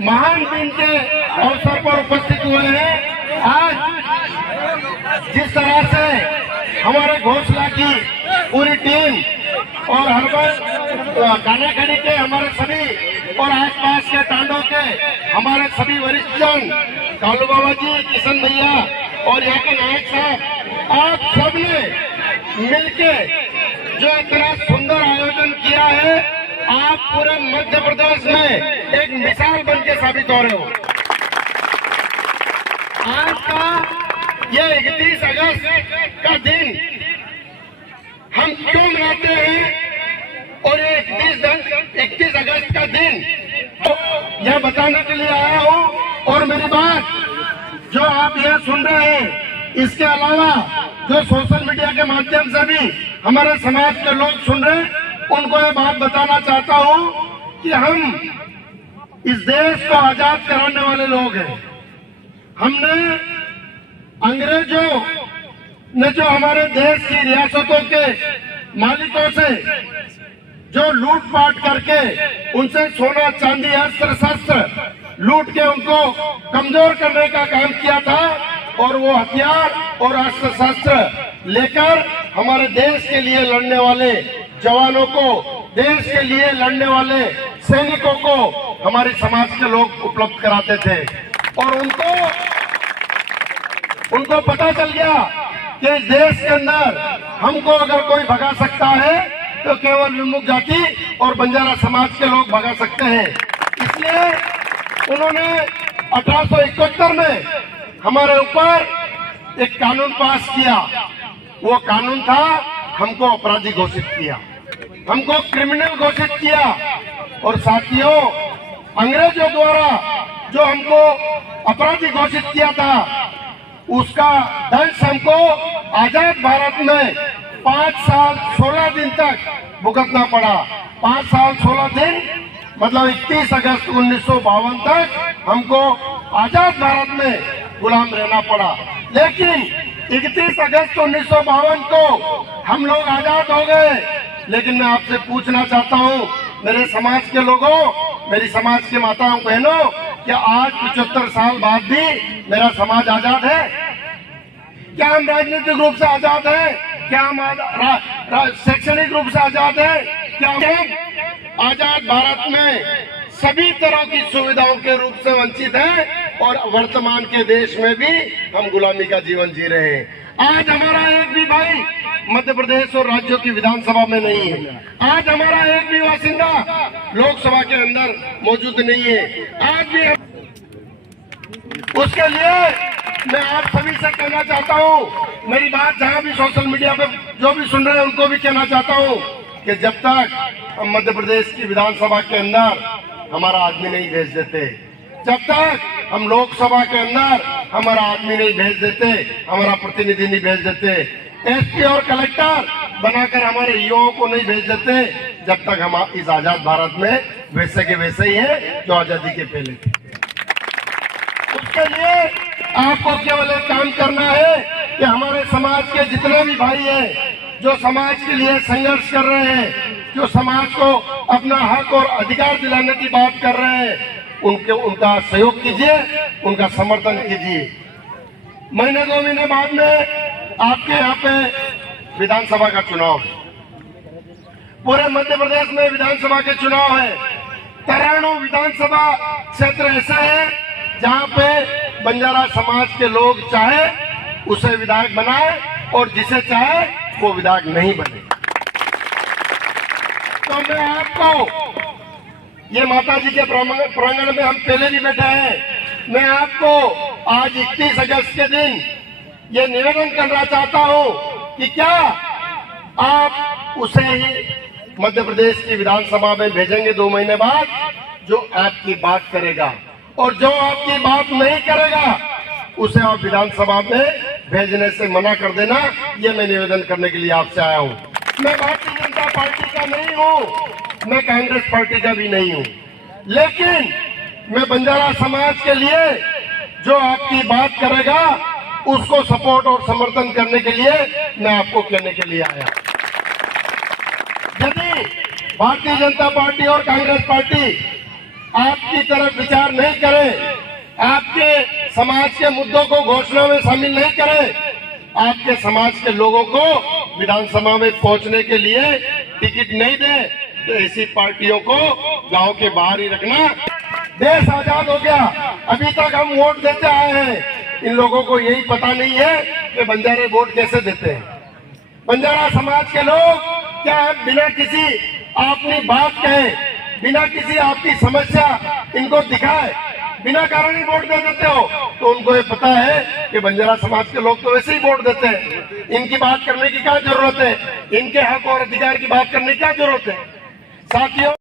महान दिन के अवसर पर उपस्थित हुए हैं। आज जिस तरह से हमारे घोषला की पूरी टीम और हरबल कानाखड़ी के हमारे सभी और आसपास के तांडों के हमारे सभी वरिष्ठ जन, कालू बाबा जी, किशन भैया और यहाँ के नायक साहब, आप सबने मिलके जो इतना सुंदर आयोजन किया है, आप पूरे मध्य प्रदेश में एक मिसाल बन के साबित हो रहे हो। आज का ये 31 अगस्त का दिन हम क्यों मनाते हैं और ये 31 अगस्त का दिन तो यह बताने के लिए आया हूँ। और मेरी बात जो आप यह सुन रहे हैं, इसके अलावा जो सोशल मीडिया के माध्यम से भी हमारे समाज के लोग सुन रहे हैं, उनको ये बात बताना चाहता हूँ कि हम इस देश को आजाद कराने वाले लोग हैं। हमने अंग्रेजों ने जो हमारे देश की रियासतों के मालिकों से जो लूटपाट करके उनसे सोना चांदी अस्त्र शस्त्र लूट के उनको कमजोर करने का काम किया था, और वो हथियार और अस्त्र शस्त्र लेकर हमारे देश के लिए लड़ने वाले जवानों को, देश के लिए लड़ने वाले सैनिकों को हमारे समाज के लोग उपलब्ध कराते थे। और उनको पता चल गया कि इस देश के अंदर हमको अगर कोई भगा सकता है तो केवल विमुक्त जाति और बंजारा समाज के लोग भगा सकते हैं। इसलिए उन्होंने 1871 में हमारे ऊपर एक कानून पास किया। वो कानून था, हमको अपराधी घोषित किया, हमको क्रिमिनल घोषित किया। और साथियों, अंग्रेजों द्वारा जो हमको अपराधी घोषित किया था, उसका दंड हमको आजाद भारत में 5 साल 16 दिन तक भुगतना पड़ा। 5 साल 16 दिन मतलब 31 अगस्त 1952 तक हमको आजाद भारत में गुलाम रहना पड़ा। लेकिन 31 अगस्त 1952 को हम लोग आजाद हो गए। लेकिन मैं आपसे पूछना चाहता हूँ, मेरे समाज के लोगों, मेरी समाज के माताओं बहनों, क्या आज 75 साल बाद भी मेरा समाज आजाद है? क्या हम राजनीतिक रूप से आजाद है? क्या हम शैक्षणिक रूप से आजाद है? क्या हम आजाद भारत में सभी तरह की सुविधाओं के रूप से वंचित हैं? और वर्तमान के देश में भी हम गुलामी का जीवन जी रहे हैं। आज हमारा एक भी भाई मध्य प्रदेश और राज्यों की विधानसभा में नहीं है। आज हमारा एक भी बासिंदा लोकसभा के अंदर मौजूद नहीं है। आज भी उसके लिए मैं आप सभी से कहना चाहता हूँ, मेरी बात जहाँ भी सोशल मीडिया पे जो भी सुन रहे हैं उनको भी कहना चाहता हूँ कि जब तक हम मध्य प्रदेश की विधानसभा के अंदर हमारा आदमी नहीं भेज देते, जब तक हम लोकसभा के अंदर हमारा आदमी नहीं भेज देते, हमारा प्रतिनिधि नहीं भेज देते, एसपी और कलेक्टर बनाकर हमारे युवाओं को नहीं भेज देते, जब तक हम इस आजाद भारत में वैसे के वैसे ही हैं जो आजादी के पहले थे। उसके लिए आपको केवल एक काम करना है कि हमारे समाज के जितने भी भाई हैं जो समाज के लिए संघर्ष कर रहे हैं, जो समाज को अपना हक और अधिकार दिलाने की बात कर रहे हैं, उनका सहयोग कीजिए, उनका समर्थन कीजिए। महीने 2 महीने बाद में आपके यहाँ पे विधानसभा का चुनाव है। पूरे मध्य प्रदेश में विधानसभा के चुनाव है। 93 विधानसभा क्षेत्र ऐसे है जहाँ पे बंजारा समाज के लोग चाहे उसे विधायक बनाए और जिसे चाहे वो विधायक नहीं बने। तो मैं आपको, ये माता जी के प्रांगण में हम पहले भी बैठे हैं, मैं आपको आज 31 अगस्त के दिन ये निवेदन करना चाहता हूँ कि क्या आप उसे ही मध्य प्रदेश की विधानसभा में भेजेंगे 2 महीने बाद, जो आपकी बात करेगा, और जो आपकी बात नहीं करेगा उसे आप विधानसभा में भेजने से मना कर देना, ये मैं निवेदन करने के लिए आपसे आया हूँ। मैं भारतीय जनता पार्टी का नहीं हूँ, मैं कांग्रेस पार्टी का भी नहीं हूँ, लेकिन मैं बंजारा समाज के लिए जो आपकी बात करेगा उसको सपोर्ट और समर्थन करने के लिए मैं आपको कहने के लिए आया। यदि भारतीय जनता पार्टी और कांग्रेस पार्टी आपकी तरफ विचार नहीं करे, आपके समाज के मुद्दों को घोषणा में शामिल नहीं करे, आपके समाज के लोगों को विधानसभा में पहुंचने के लिए टिकट नहीं दे, तो ऐसी पार्टियों को गांव के बाहर ही रखना। देश आजाद हो गया, अभी तक हम वोट देते आए हैं, इन लोगों को यही पता नहीं है कि बंजारे वोट कैसे देते हैं। बंजारा समाज के लोग क्या बिना किसी अपनी बात कहे, बिना किसी आपकी समस्या इनको दिखाए, बिना कारण ही वोट दे देते हो? तो उनको ये पता है कि बंजारा समाज के लोग तो वैसे ही वोट देते हैं, इनकी बात करने की क्या जरूरत है, इनके हक और अधिकार की बात करने की क्या जरूरत है। साथियों,